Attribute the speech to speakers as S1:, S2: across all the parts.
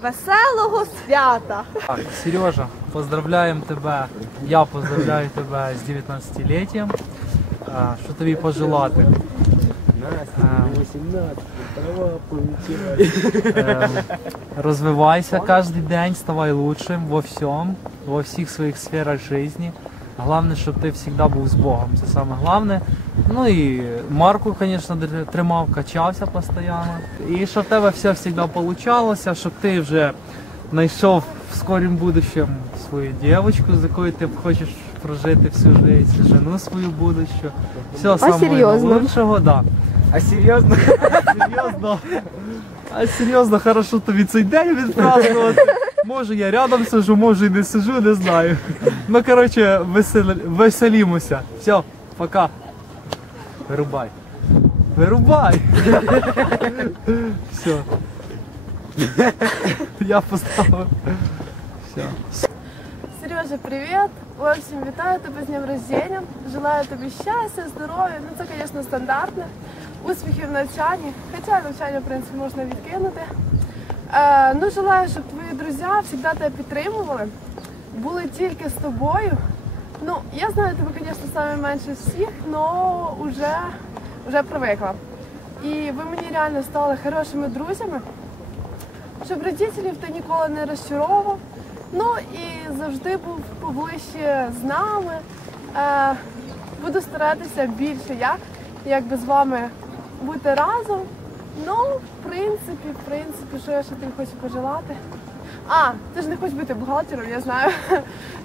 S1: Веселого свята!
S2: Так, Сережа, поздравляємо тебе. Я поздравляю тебе з 19-літтям. А, Що тобі пожелати?
S3: 18, права получай.
S2: Розвивайся кожен день, ставай лучшим во всьому, во всіх своїх сферах житті. Головне, щоб ти завжди був з Богом. Це саме головне. Ну і марку, звісно, тримав, качався постійно. І щоб в тебе все завжди получалося, щоб ти вже знайшов в скорім будущем свою дівчинку, з якою ти хочеш прожити всю життя, жену свою будущу. Все
S1: серйозно?
S2: лучшого, да.
S3: А серйозно?
S2: Серйозно. А серйозно, хорошо тобі цей день відпразднувати. Може я рядом сижу, може і не сижу, не знаю. Ну коротше, весел... веселімося. Все, пока. Вирубай. Вирубай. Все. Я поставив. Все.
S4: Сережа, привіт! Общем, вітаю тебе з днем рождения. Желаю тобі щастя, здоров'я. Ну це, звісно, стандартне. Успіхів в навчанні. Хоча навчання, в принципі, можна відкинути. Е, ну, желаю, щоб твої друзі завжди тебе підтримували, були тільки з тобою. Ну, я знаю тебе, звісно, саме менше всіх, але вже, вже привикла. І ви мені реально стали хорошими друзями щоб родителів ти ніколи не розчаровував. Ну і завжди був поближче з нами. Е, буду старатися більше як, якби з вами бути разом. Ну, в принципі, в принципі, що я ще тобі хочу пожелати. А, ти ж не хочеш бути бухгалтером, я знаю.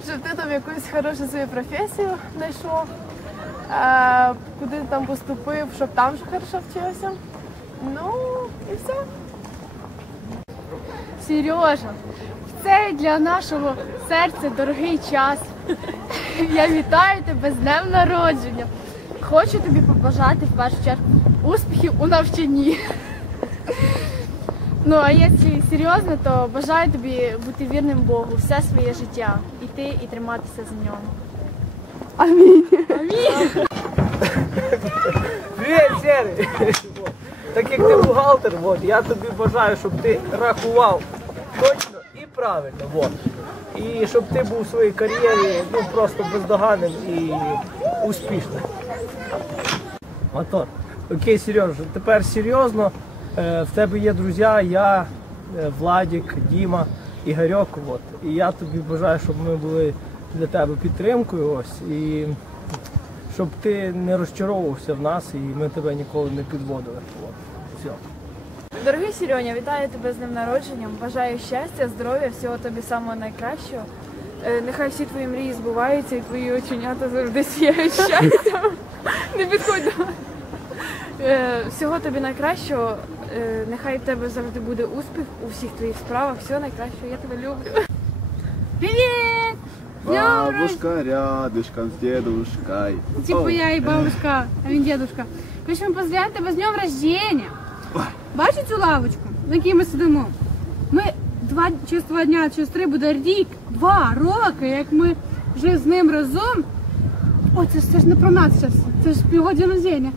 S4: Щоб ти там якусь хорошу свою професію знайшов, е, куди ти там поступив, щоб там же хорошо вчився. Ну, і все.
S5: Сережа, в цей для нашого серця дорогий час. Я вітаю тебе з днем народження. Хочу тобі побажати в першу чергу успіхів у навчанні. Ну, а якщо серйозно, то бажаю тобі бути вірним Богу все своє життя. Іти і триматися за нього. Амінь.
S3: Привіт, Сері! Вот. Так як ти бухгалтер, вот, я тобі бажаю, щоб ти рахував точно і правильно. Вот. І щоб ти був у своїй кар'єрі ну, просто бездоганним і успішним. Мотор. Окей, Сереж, тепер серйозно. Е, В тебе є друзі, я, е, Владік, Діма, Ігорьок. От. І я тобі бажаю, щоб ми були для тебе підтримкою. Ось. І щоб ти не розчаровувався в нас і ми тебе ніколи не підводили. От. Все.
S5: Дорогий Сірьоня, вітаю тебе з днем народження. Бажаю щастя, здоров'я, всього тобі самого найкращого. Е, Нехай всі твої мрії збуваються і твої оченята завжди сіяють щастям. Не підходь. Е, Всього тобі найкращого. Е, Нехай в тебе завжди буде успіх у всіх твоїх справах. Всього найкращого. Я тебе люблю. Привіт!
S6: Бабушка рядышком с дедушкой.
S7: Типа
S6: О,
S7: я і бабушка, а він дедушка. Хочемо поздравити тебе з днем рождения. Бачиш цю лавочку, на якій ми сидимо? Ми два через два дня, через три буде рік, два роки, як ми вже з ним разом. О, це ж це ж не про нас зараз, це ж його день рождения.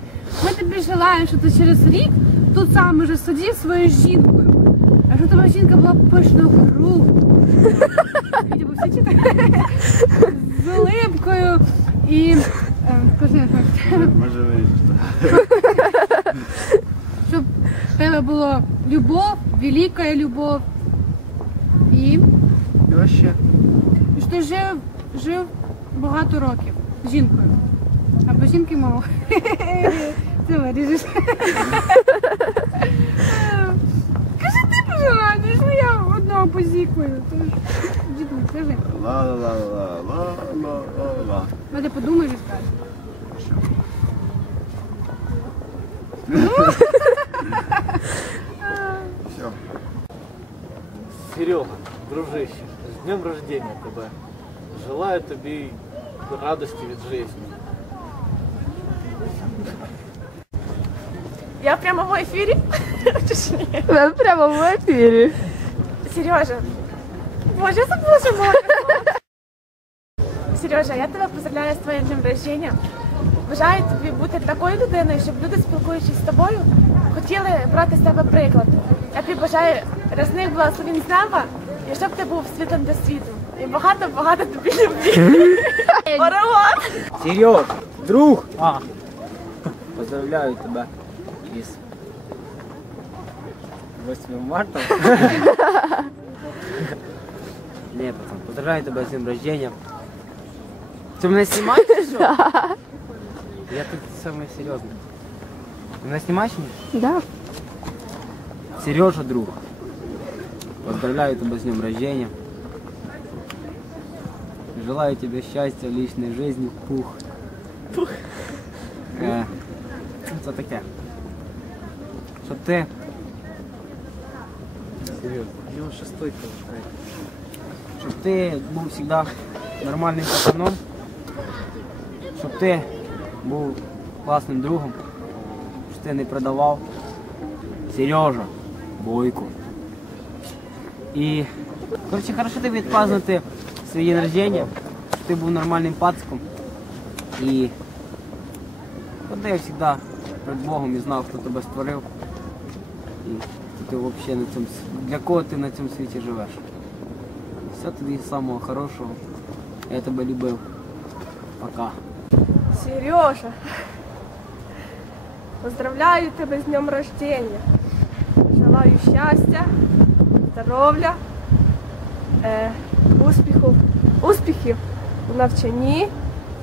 S7: Ми тобі желаємо, що ти через рік тут сам уже сидів своєю жінкою. А що тебе жінка була пишно круг. Відео всі читають? З улипкою і. е, кажи,
S6: Може вирішити.
S7: щоб в тебе було любов, велика любов. І,
S2: І вообще.
S7: і що ти жив, жив багато років з жінкою. Або жінки мало. Це виріжеш. Кажи ти пожелання, що я одного позікую. То ж, Діду, скажи.
S6: Ла-ла-ла-ла-ла-ла-ла.
S7: А ти подумаєш і скажеш.
S6: Все.
S3: Серега, дружище, з днем рождения тебе. Желаю тобі радості від життя.
S4: Я прямо в ефірі? Чи ж ні?
S1: Ви в ефірі.
S4: Сережа. Боже, я забула, що було. Сережа, я тебе поздравляю з твоїм днем рождения.
S8: Бажаю тобі бути такою людиною, щоб люди, спілкуючись з тобою, хотіли брати з тебе приклад. Я тобі бажаю рясних благословень з неба, і щоб ти був світлом для світу. І багато-багато тобі любві. Паровоз!
S9: Сереж, друг,
S2: А,
S9: поздравляю тебя із 8 марта. Не, пацан, поздравляю тебя с днем рождения. Ты меня снимаешь? Я тут самый серьезный. Ты меня снимаешь?
S1: Да.
S9: Сережа, друг. Поздравляю тебя с днем рождения. Желаю тебе счастья, личной жизни, пух. Пух. Е, це таке. Щоб ти. Серйозно, його Щоб ти був завжди нормальним пацаном. Щоб ти був класним другом. Щоб ти не продавав. Сережа, бойку. І, коротше, хорошо тобі відпразднувати свій день рождения, щоб ти був нормальним пациком. І ходив завжди перед Богом і знав, хто тебе створив. І хто ти взагалі на цьому для кого ти на цьому світі живеш. Все тобі самого хорошого. Я тебе любив. Пока.
S8: Сережа, поздравляю тебя с днем рождения. Желаю счастья, здоров'я, е, успіху, успіхів у навчанні,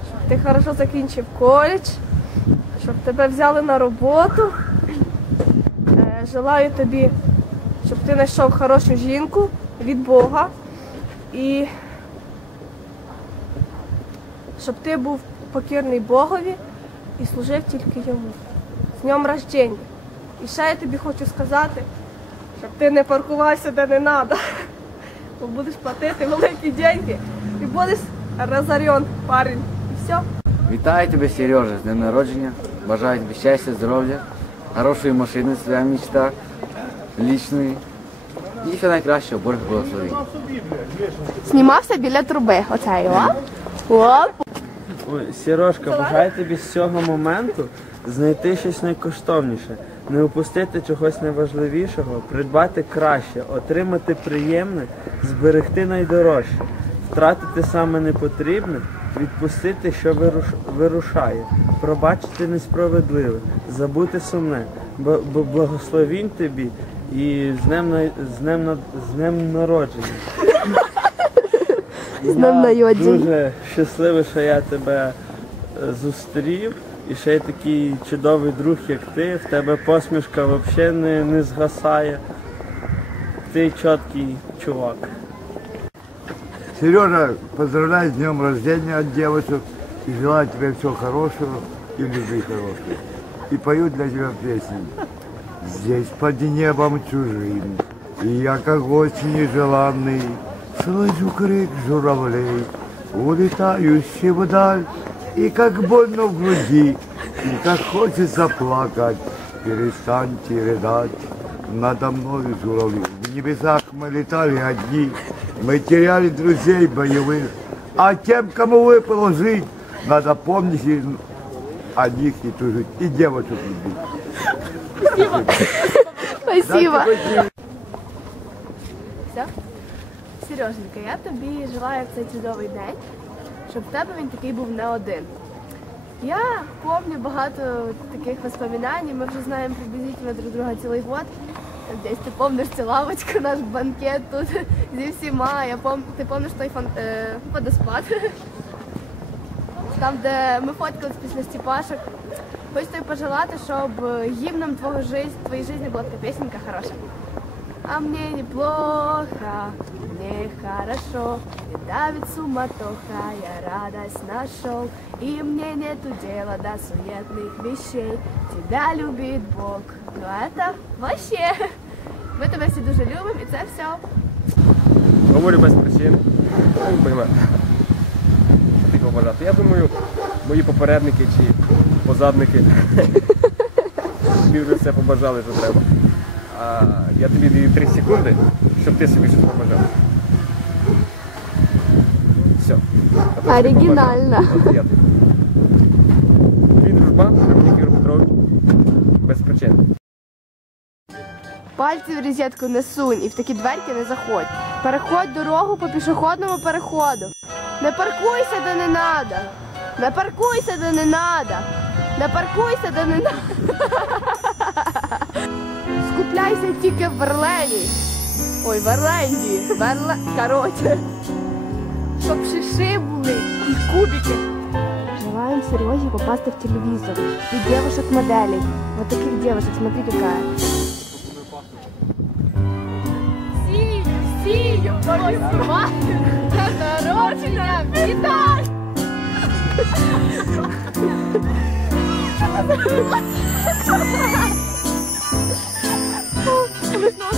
S8: щоб ти хорошо закінчив коледж, щоб тебе взяли на роботу. Е, желаю тобі, щоб ти знайшов хорошу жінку від Бога і щоб ти був покірний Богові і служив тільки йому. З днем рождення. І ще я тобі хочу сказати, щоб ти не паркувався де не треба, бо будеш платити великі деньги і будеш розорен парень. І все.
S10: Вітаю тебе, Сережа, з днем народження. Бажаю тобі щастя, здоров'я, хорошої машини, своя мечта, лічної. І все найкращого, Боже благослови.
S1: Знімався біля труби. Оце його. Оп.
S11: Ой, Сірошка, бажаю тобі з цього моменту знайти щось найкоштовніше, не упустити чогось найважливішого, придбати краще, отримати приємне, зберегти найдорожче, втратити саме непотрібне, відпустити, що вируш- вирушає, пробачити несправедливе, забути сумне, бо, благословінь тобі і з днем, на- з днем, на- з днем народження.
S1: З днем народження.
S11: Дуже щасливий, що я тебе е, зустрів. І ще й такий чудовий друг, як ти. В тебе посмішка взагалі не, не згасає. Ти чіткий чувак.
S12: Сережа, поздравляю с днем рождения от девочек и желаю тебе всего хорошего и любви хорошей. И пою для тебя песню. Здесь под небом чужим, и я как гость нежеланный, слышу крик журавлей, улетающий вдаль, и как больно в груди, и как хочется плакать, перестаньте рыдать. Надо мной журавли. В небесах мы летали одни, мы теряли друзей боевых, а тем, кому выпало жить, надо помнить и о них и тужить, и девочек любить.
S1: Спасибо.
S8: Все? Сереженька, я тобі желаю цей чудовий день, щоб в тебе він такий був не один. Я пам'ятаю багато таких воспоминань, ми вже знаємо приблизительно друг друга цілий год. Десь ти пам'ятаєш цю лавочку, наш банкет тут зі всіма. Я пом... Ти пам'ятаєш той фон... е... водоспад? Там, де ми фоткались після Степашок. Хочу тобі пожелати, щоб гімном твого життя, твоєї житті була така пісенька хороша. А мне неплохо, мне хорошо, не давит суматоха, я радость нашел, и мне нету дела до суетных вещей, тебя любит Бог, ну это вообще, ми тебе всі дуже любимо, і це все.
S13: Говорю без причин. Я не побажати? Я думаю, мої попередники чи позадники тобі вже все побажали, що треба. А я тобі даю 3 секунди, щоб ти собі щось побажав. Все.
S1: Оригінально.
S13: тобі. Труба, Веронік Ігор Петрович. Без причин.
S1: Пальці в розетку не сунь і в такі дверки не заходь. Переходь дорогу по пішохідному переходу. Не паркуйся, де не надо. Не паркуйся, де не надо. Не паркуйся, де не надо. Скупляйся тільки в Верлені. Ой, Верлендії. Верле... Короче. Щоб шиши були і кубики. Желаем Сереже попасть в телевизор. И девушек-моделей. Вот таких девушек, смотри какая.
S14: Сію, сію, посіваю, на народження вітаю!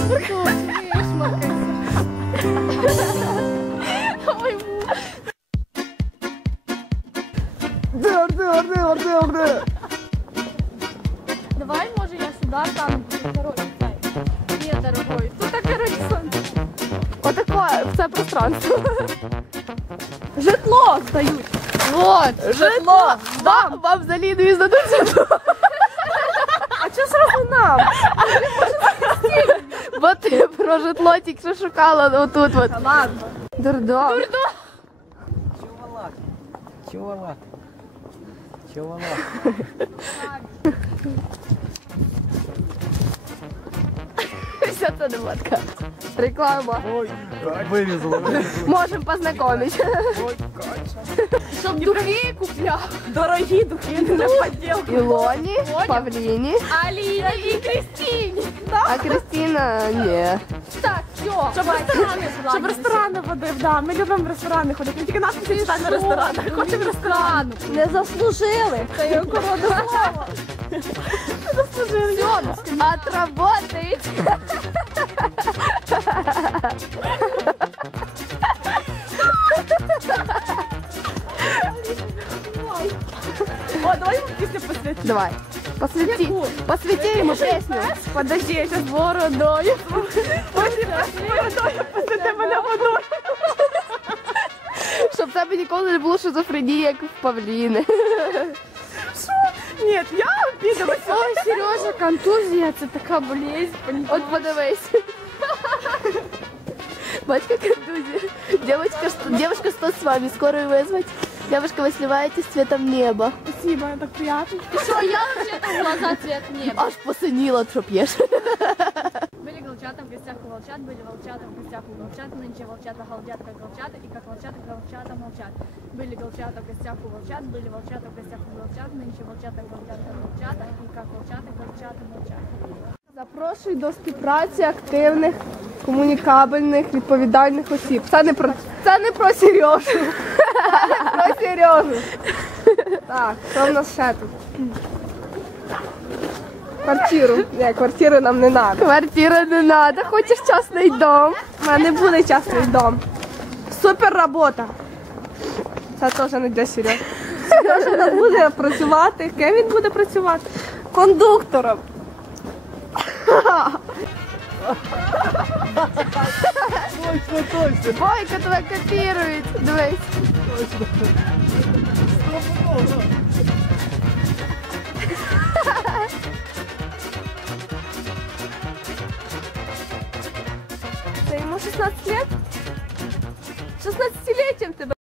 S14: Давай, може, я сюди там, короче, Ні, дорогой, тут так, короче, сонце.
S1: Отакое, все пространство.
S14: Житло здають.
S1: Вот, житло. Вам, вам за Ліну здадуть житло.
S14: А чого сразу нам?
S1: Бо ти про житло тільки що шукала отут от.
S14: Ладно.
S1: Дурдом.
S9: Чувалак. Чувалак.
S1: Все це наводка. Реклама.
S2: Вирізали.
S1: Можем познайомитися. Щоб духи купляв.
S14: Дорогі духи, не поділку.
S1: Ілоні, Павліні,
S14: Аліна і Кристині.
S1: а Кристина ні.
S14: Так, все. Щоб ресторани, щоб ресторани водив, да. Ми любимо в ресторани ходити. Тільки нас не читати на ресторанах. Хочемо ресторан.
S1: Не заслужили.
S14: Та я корону слава. Заслужили.
S1: Отработають.
S14: О, давай пісню посвятимо.
S1: Давай. Посвяти, посвяти йому пісню.
S14: Подожди, я сейчас бородою. Потім бородою посвяти мене водою.
S1: Щоб в тебе ніколи не було шизофренії, як в Павліни.
S14: Ой, Сережа, контузія, це така болезнь.
S1: От подивись. Батька контузия. Девочка, что, девушка, что с вами? Скорую вызвать? Девушка, вы сливаетесь цветом неба.
S14: Спасибо, так приятно.
S7: Что, я вообще-то в глаза цвет неба.
S1: Аж посиніло, що п'єш.
S7: Были голчата в гостях у волчат, были волчата в гостях у волчат, нынче волчата галдят, как волчата, и как волчата, волчата молчат. Были голчата в гостях у волчат, были волчата в гостях у волчат, нынче волчата галдят, как волчата, и как волчата, волчата молчат.
S8: Запрошую до співпраці активних, комунікабельних, відповідальних осіб. Це не про це не про Сережу. Це не про Сережу. Так, що в нас ще тут? Квартиру. Ні, квартиру нам не треба.
S1: Квартира не надо, хочеш частний дом.
S8: У мене буде частний дом. Супер робота. Це теж не для Сережі. Сережа нас буде працювати. Ким він буде працювати? Кондуктором.
S1: Бойко тебе копірують. Дивись.
S8: Це йому 16 лет? 16-літтям тебе